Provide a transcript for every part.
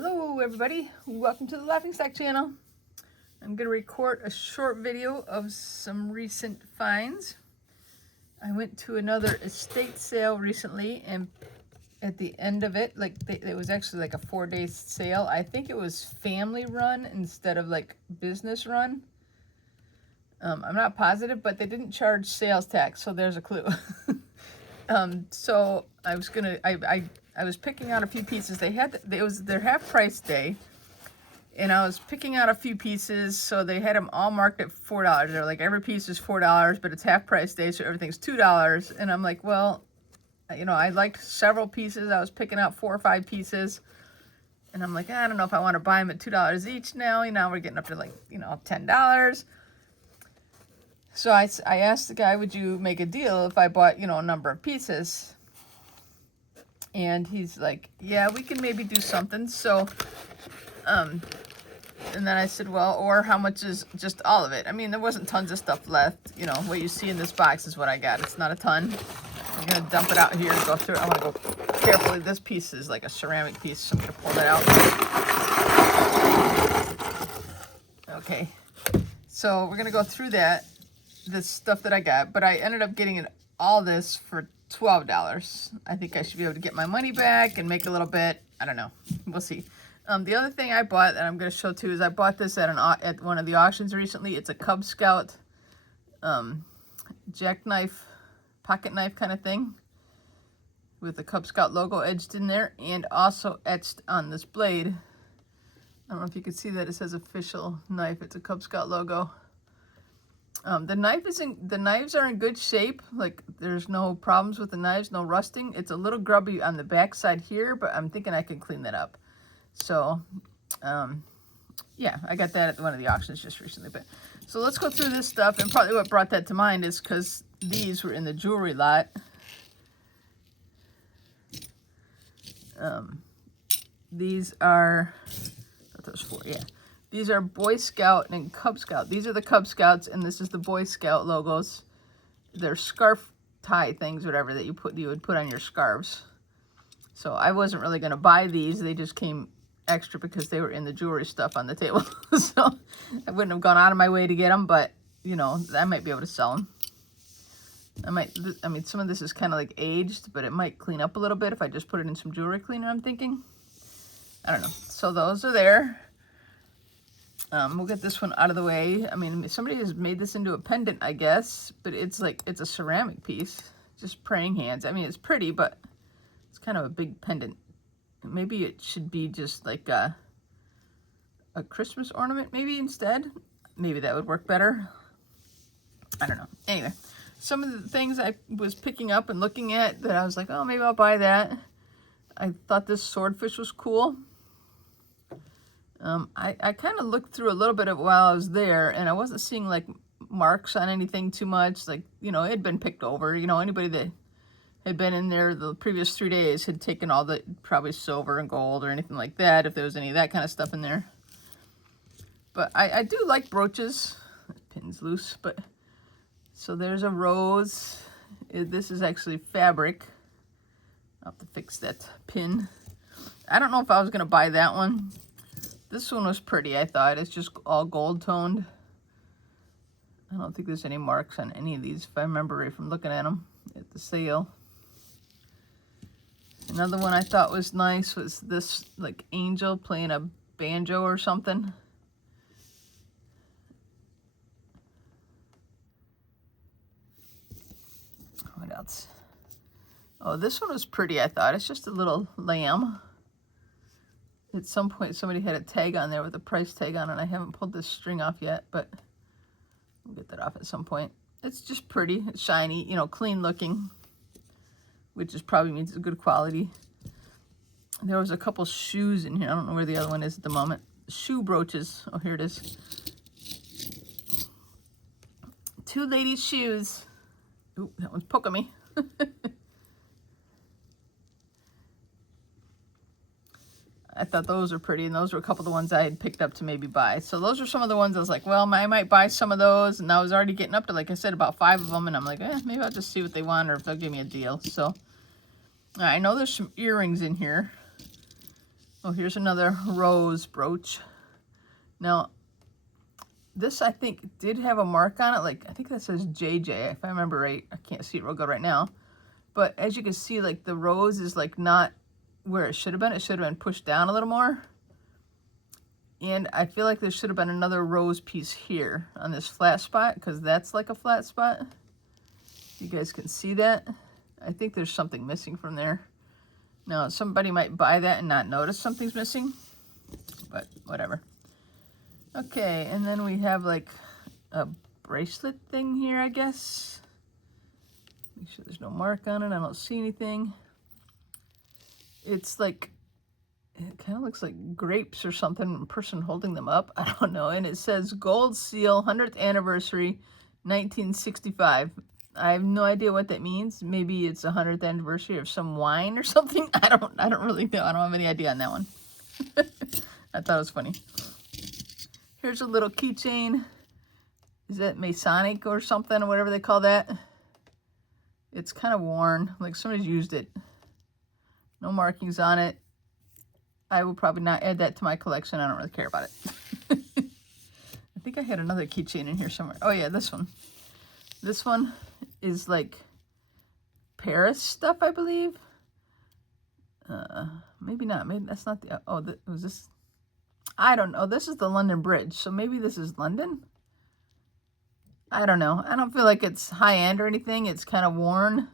Hello everybody, welcome to the Laughing Stack channel. I'm going to record a short video of some recent finds. I went to another estate sale recently, and at the end of it, it was actually like a 4-day sale. I think it was family run instead of like business run. I'm not positive, but they didn't charge sales tax, so there's a clue. So I was gonna, I was picking out a few pieces. It was their half price day, and I was picking out a few pieces. So they had them all marked at $4. They're like, every piece is $4, but it's half price day, so everything's $2. And I'm like, well, you know, I liked several pieces. I was picking out 4 or 5 pieces, and I'm like, I don't know if I want to buy them at $2 each now. You know, we're getting up to like, you know, $10. So I asked the guy, would you make a deal if I bought, you know, a number of pieces? And he's like, yeah, we can maybe do something. So, and then I said, well, or how much is just all of it? I mean, there wasn't tons of stuff left. You know, what you see in this box is what I got. It's not a ton. I'm going to dump it out here and go through it. I want to go carefully. This piece is like a ceramic piece, so I'm going to pull that out. Okay. So we're going to go through this stuff that I got, but I ended up getting all this for $12. I think I should be able to get my money back and make a little bit. I don't know. We'll see. The other thing I bought that I'm going to show too is I bought this at one of the auctions recently. It's a Cub Scout jackknife, pocket knife kind of thing with the Cub Scout logo etched in there and also etched on this blade. I don't know if you can see that. It says official knife. It's a Cub Scout logo. The knives are in good shape. Like, there's no problems with the knives, no rusting. It's a little grubby on the back side here, but I'm thinking I can clean that up. So, yeah, I got that at one of the auctions just recently. But so let's go through this stuff. And probably what brought that to mind is because these were in the jewelry lot. These are, I thought those 4, yeah. These are Boy Scout and Cub Scout. These are the Cub Scouts, and this is the Boy Scout logos. They're scarf tie things, whatever, that you would put on your scarves. So I wasn't really going to buy these. They just came extra because they were in the jewelry stuff on the table. So I wouldn't have gone out of my way to get them, but, you know, I might be able to sell them. I mean, some of this is kind of like aged, but it might clean up a little bit if I just put it in some jewelry cleaner, I'm thinking. I don't know. So those are there. We'll get this one out of the way. I mean, somebody has made this into a pendant, I guess, but it's a ceramic piece, just praying hands. I mean, it's pretty, but it's kind of a big pendant. Maybe it should be just like a Christmas ornament, maybe instead. Maybe that would work better. I don't know. Anyway, some of the things I was picking up and looking at that I was like, oh, maybe I'll buy that. I thought this swordfish was cool. I kind of looked through a little bit of it while I was there, and I wasn't seeing like marks on anything too much. Like, you know, it had been picked over. You know, anybody that had been in there the previous 3 days had taken all the probably silver and gold or anything like that, if there was any of that kind of stuff in there. But I do like brooches. Pin's loose, but so there's a rose. This is actually fabric. I'll have to fix that pin. I don't know if I was going to buy that one. This one was pretty, I thought. It's just all gold toned. I don't think there's any marks on any of these, if I remember right from looking at them at the sale. Another one I thought was nice was this, like, angel playing a banjo or something. What else? Oh, this one was pretty, I thought. It's just a little lamb. At some point, somebody had a tag on there with a price tag on it. I haven't pulled this string off yet, but we'll get that off at some point. It's just pretty. It's shiny, you know, clean looking, which is probably means it's good quality. There was a couple shoes in here. I don't know where the other one is at the moment. Shoe brooches. Oh, here it is. 2 ladies' shoes. Ooh, that one's poking me. I thought those were pretty, and those were a couple of the ones I had picked up to maybe buy. So those are some of the ones I was like, well, I might buy some of those, and I was already getting up to, like I said, about 5 of them, and I'm like, maybe I'll just see what they want or if they'll give me a deal. So I know there's some earrings in here. Oh, here's another rose brooch. Now, this I think did have a mark on it. Like, I think that says JJ, if I remember right. I can't see it real good right now. But as you can see, like the rose is like not where it should have been. It should have been pushed down a little more. And I feel like there should have been another rose piece here on this flat spot, because that's like a flat spot. You guys can see that. I think there's something missing from there. Now, somebody might buy that and not notice something's missing, but whatever. Okay, and then we have like a bracelet thing here, I guess. Make sure there's no mark on it. I don't see anything. It's like, it kind of looks like grapes or something, a person holding them up. I don't know. And it says Gold Seal, 100th Anniversary, 1965. I have no idea what that means. Maybe it's a 100th anniversary of some wine or something. I don't really know. I don't have any idea on that one. I thought it was funny. Here's a little keychain. Is that Masonic or something, or whatever they call that? It's kind of worn, like somebody's used it. No markings on it. I will probably not add that to my collection. I don't really care about it. I think I had another keychain in here somewhere. Oh yeah, this one. This one is like Paris stuff, I believe. Maybe not. Maybe that's not the. Oh, was this? I don't know. This is the London Bridge, so maybe this is London. I don't know. I don't feel like it's high-end or anything. It's kind of worn.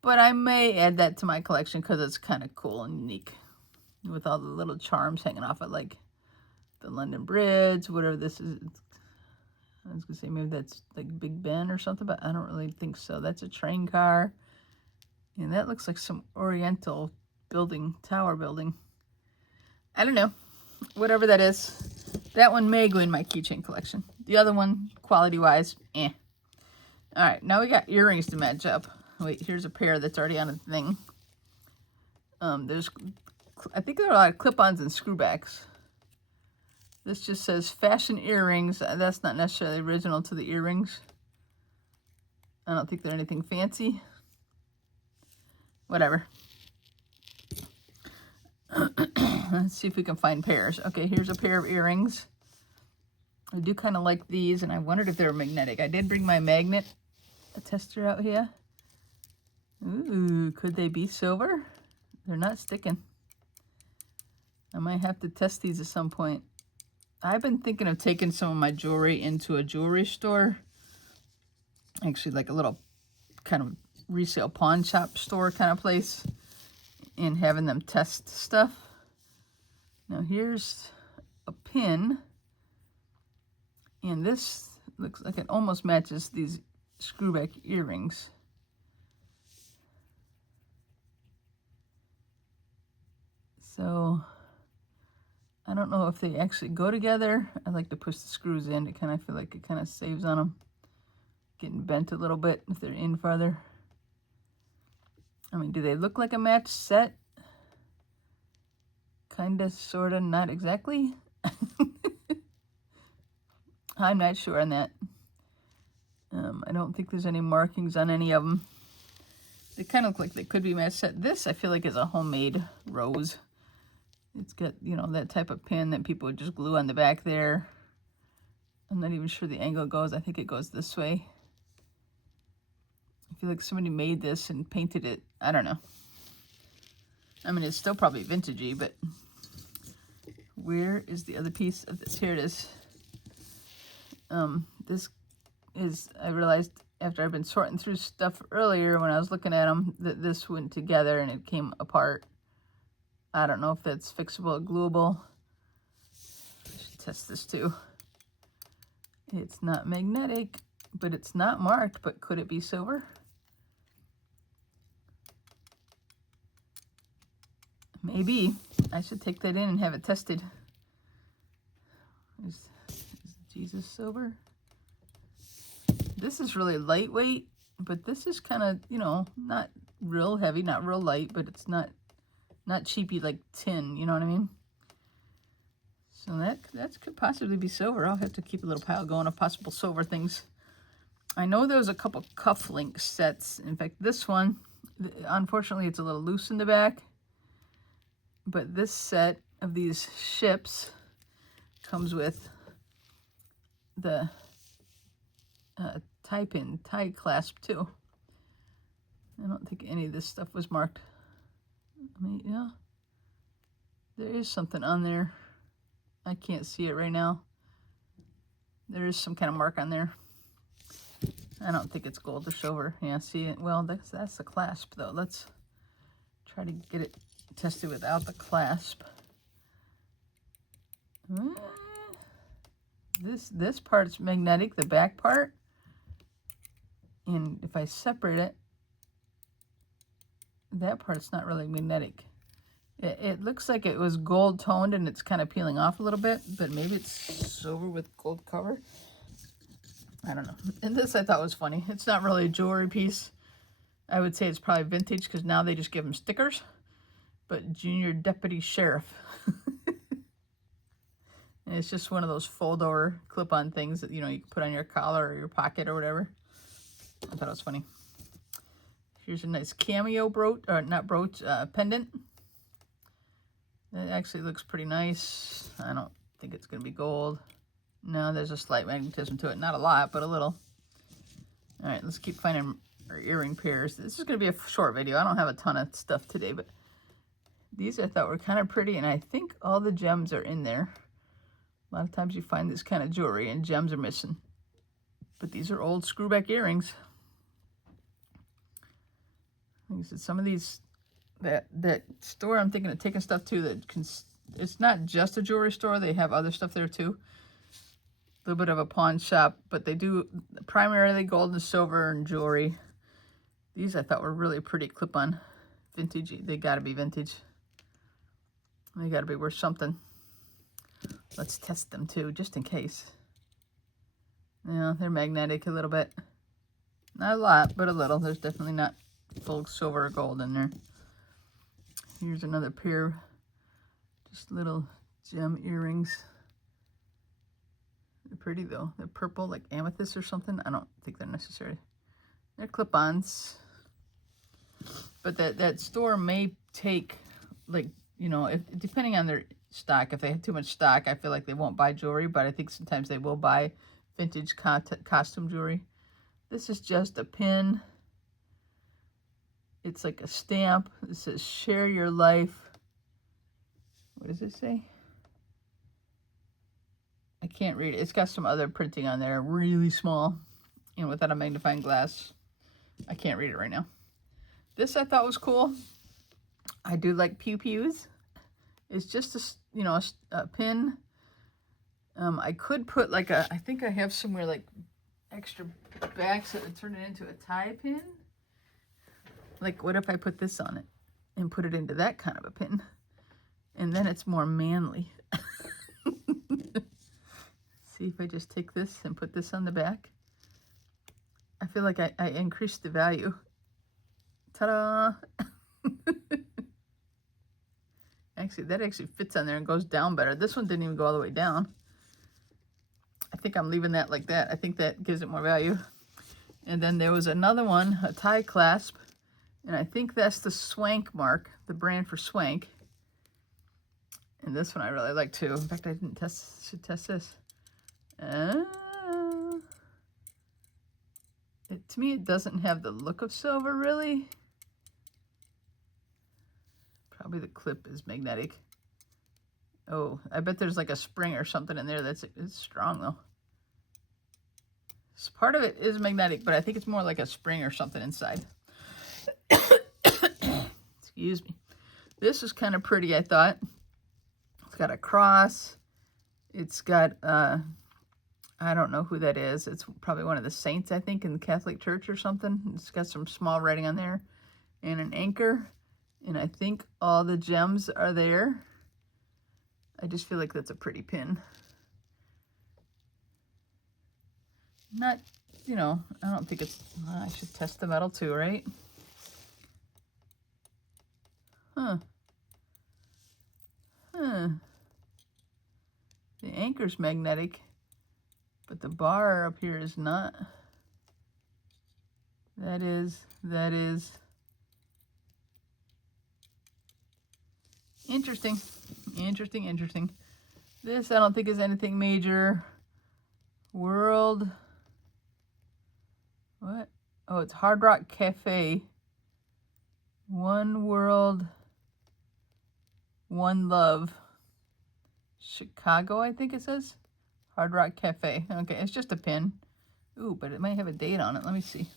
But I may add that to my collection because it's kind of cool and unique. With all the little charms hanging off it, like the London Bridge, whatever this is. I was going to say maybe that's like Big Ben or something, but I don't really think so. That's a train car. And that looks like some Oriental building, tower building. I don't know. Whatever that is. That one may go in my keychain collection. The other one, quality-wise, eh. All right, now we got earrings to match up. Wait, here's a pair that's already on a thing. I think there are a lot of clip-ons and screwbacks. This just says fashion earrings. That's not necessarily original to the earrings. I don't think they're anything fancy. Whatever. Let's see if we can find pairs. Okay, here's a pair of earrings. I do kind of like these, and I wondered if they were magnetic. I did bring my magnet tester out here. Ooh, could they be silver? They're not sticking. I might have to test these at some point. I've been thinking of taking some of my jewelry into a jewelry store. Actually, like a little kind of resale pawn shop store kind of place. And having them test stuff. Now here's a pin. And this looks like it almost matches these screwback earrings. So I don't know if they actually go together. I like to push the screws in. It kind of feel like it kind of saves on them getting bent a little bit if they're in farther. I mean, do they look like a matched set? Kinda, sorta, not exactly. I'm not sure on that. I don't think there's any markings on any of them. They kind of look like they could be matched set. This, I feel like, is a homemade rose. It's got, you know, that type of pin that people would just glue on the back there. I'm not even sure the angle goes. I think it goes this way. I feel like somebody made this and painted it. I don't know. I mean, it's still probably vintagey, but where is the other piece of this? Here it is. This is, I realized after I've been sorting through stuff earlier when I was looking at them, that this went together and it came apart. I don't know if that's fixable or gluable. I should test this too. It's not magnetic, but it's not marked, but could it be silver? Maybe. I should take that in and have it tested. Is Jesus silver? This is really lightweight, but this is kind of, you know, not real heavy, not real light, but it's not cheapy like tin, you know what I mean? So that could possibly be silver. I'll have to keep a little pile going of possible silver things. I know there was a couple cufflink sets. In fact, this one, unfortunately, it's a little loose in the back. But this set of these ships comes with the tie pin, tie clasp too. I don't think any of this stuff was marked. I mean, yeah, there is something on there. I can't see it right now. There is some kind of mark on there. I don't think it's gold or silver. Yeah, see it? Well, that's the clasp though. Let's try to get it tested without the clasp. This part's magnetic, the back part. And if I separate it, that part's not really magnetic. It looks like it was gold toned and it's kind of peeling off a little bit, but maybe it's silver with gold cover. I don't know. And this I thought was funny. It's not really a jewelry piece. I would say it's probably vintage because now they just give them stickers. But Junior Deputy Sheriff. And it's just one of those fold-over clip-on things that, you know, you can put on your collar or your pocket or whatever. I thought it was funny. Here's a nice cameo brooch, or not brooch, pendant. That actually looks pretty nice. I don't think it's going to be gold. No, there's a slight magnetism to it. Not a lot, but a little. All right, let's keep finding our earring pairs. This is going to be a short video. I don't have a ton of stuff today, but these I thought were kind of pretty, and I think all the gems are in there. A lot of times you find this kind of jewelry and gems are missing. But these are old screwback earrings. Like I said, some of these, that store I'm thinking of taking stuff to that it's not just a jewelry store. They have other stuff there too. A little bit of a pawn shop, but they do primarily gold and silver and jewelry. These I thought were really pretty clip-on. Vintage. They got to be vintage. They got to be worth something. Let's test them too, just in case. Yeah, they're magnetic a little bit. Not a lot, but a little. There's definitely not full silver or gold in there. Here's another pair, just little gem earrings. They're pretty though. They're purple, like amethyst or something. I don't think they're necessary. They're clip-ons. But that store may take, like, you know, if depending on their stock. If they have too much stock, I feel like they won't buy jewelry, but I think sometimes they will buy vintage costume jewelry. This is just a pin. It's like a stamp. It says, share your life. What does it say? I can't read it. It's got some other printing on there, really small, and without a magnifying glass. I can't read it right now. This I thought was cool. I do like pew-pews. It's just a pin. I could put like I think I have somewhere like extra backs that would turn it into a tie pin. Like, what if I put this on it and put it into that kind of a pin? And then it's more manly. See if I just take this and put this on the back. I feel like I increased the value. Ta-da! Actually, that actually fits on there and goes down better. This one didn't even go all the way down. I think I'm leaving that like that. I think that gives it more value. And then there was another one, a tie clasp. And I think that's the Swank mark, the brand for Swank. And this one I really like too. In fact, I should test this. To me, it doesn't have the look of silver, really. Probably the clip is magnetic. Oh, I bet there's like a spring or something in there it's strong though. So part of it is magnetic, but I think it's more like a spring or something inside. Excuse me. This is kind of pretty, I thought. It's got a cross. It's got, I don't know who that is. It's probably one of the saints, I think, in the Catholic Church or something. It's got some small writing on there. And an anchor. And I think all the gems are there. I just feel like that's a pretty pin. Not, you know, I don't think it's, I should test the metal too, right? Huh. The anchor's magnetic, but the bar up here is not. That is Interesting. Interesting, interesting. This I don't think is anything major. World. What? Oh, it's Hard Rock Cafe. One World, One Love. Chicago, I think it says. Hard Rock Cafe. Okay, it's just a pin. Ooh, but it might have a date on it. Let me see.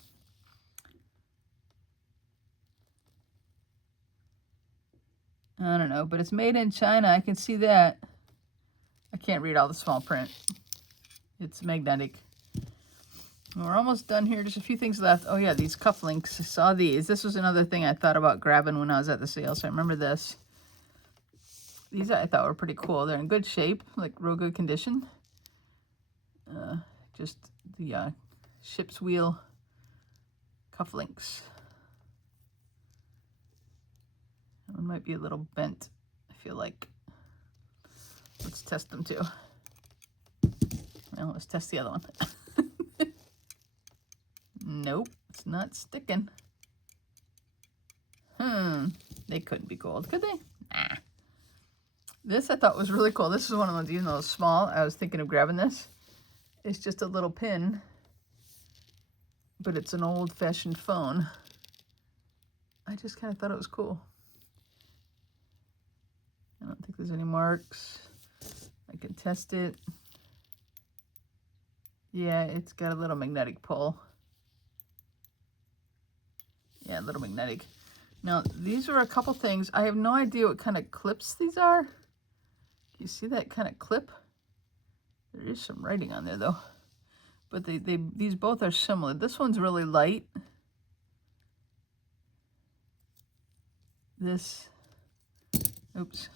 I don't know, but it's made in China. I can see that. I can't read all the small print. It's magnetic. We're almost done here. Just a few things left. Oh yeah, these cufflinks. I saw these. This was another thing I thought about grabbing when I was at the sale, so I remember this. These I thought were pretty cool. They're in good shape, like real good condition. Just the ship's wheel cufflinks. One might be a little bent, I feel like. Let's test them too. Well, let's test the other one. Nope, it's not sticking. They couldn't be gold, could they? Nah. This I thought was really cool. This is one of the ones, even though it's small, I was thinking of grabbing this. It's just a little pin, but it's an old-fashioned phone. I just kind of thought it was cool. I don't think there's any marks. I can test it. Yeah, it's got a little magnetic pull. Yeah, a little magnetic. Now, these are a couple things. I have no idea what kind of clips these are. You see that kind of clip? There is some writing on there, though. But these both are similar. This one's really light. This, oops.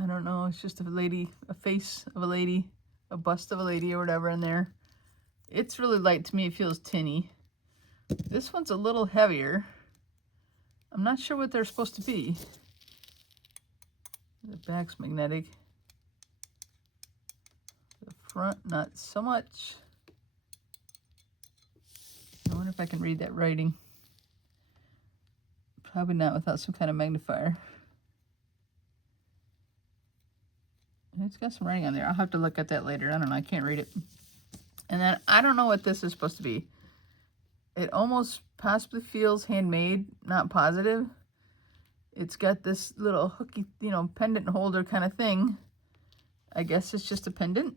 I don't know. It's just a lady, a face of a lady, a bust of a lady or whatever in there. It's really light to me. It feels tinny. This one's a little heavier. I'm not sure what they're supposed to be. The back's magnetic. The front, not so much. I wonder if I can read that writing. Probably not without some kind of magnifier. It's got some writing on there. I'll have to look at that later. I don't know. I can't read it. And then I don't know what this is supposed to be. It almost possibly feels handmade, not positive. It's got this little hooky, you know, pendant holder kind of thing. I guess it's just a pendant.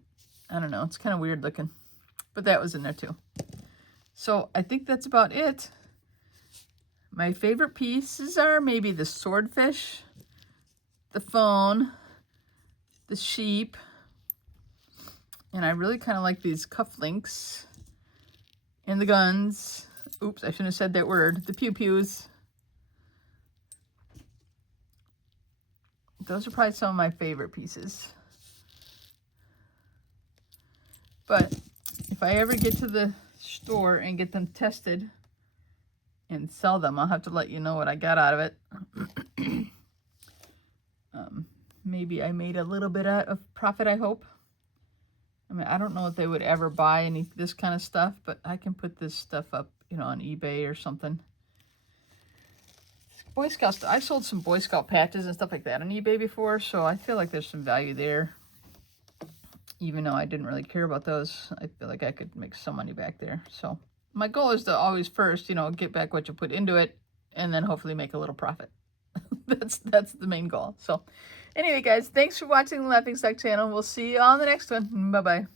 I don't know. It's kind of weird looking. But that was in there too. So I think that's about it. My favorite pieces are maybe the swordfish, the phone, the sheep, and I really kind of like these cufflinks and the guns. Oops, I shouldn't have said that word. The pew-pews. Those are probably some of my favorite pieces. But if I ever get to the store and get them tested and sell them, I'll have to let you know what I got out of it. Maybe I made a little bit of profit, I hope. I mean, I don't know if they would ever buy any this kind of stuff, but I can put this stuff up, you know, on eBay or something. Boy Scouts, I sold some Boy Scout patches and stuff like that on eBay before, so I feel like there's some value there. Even though I didn't really care about those, I feel like I could make some money back there. So my goal is to always first, you know, get back what you put into it and then hopefully make a little profit. That's the main goal. So anyway, guys, thanks for watching the Laughing Stock channel. We'll see you on the next one. Bye-bye.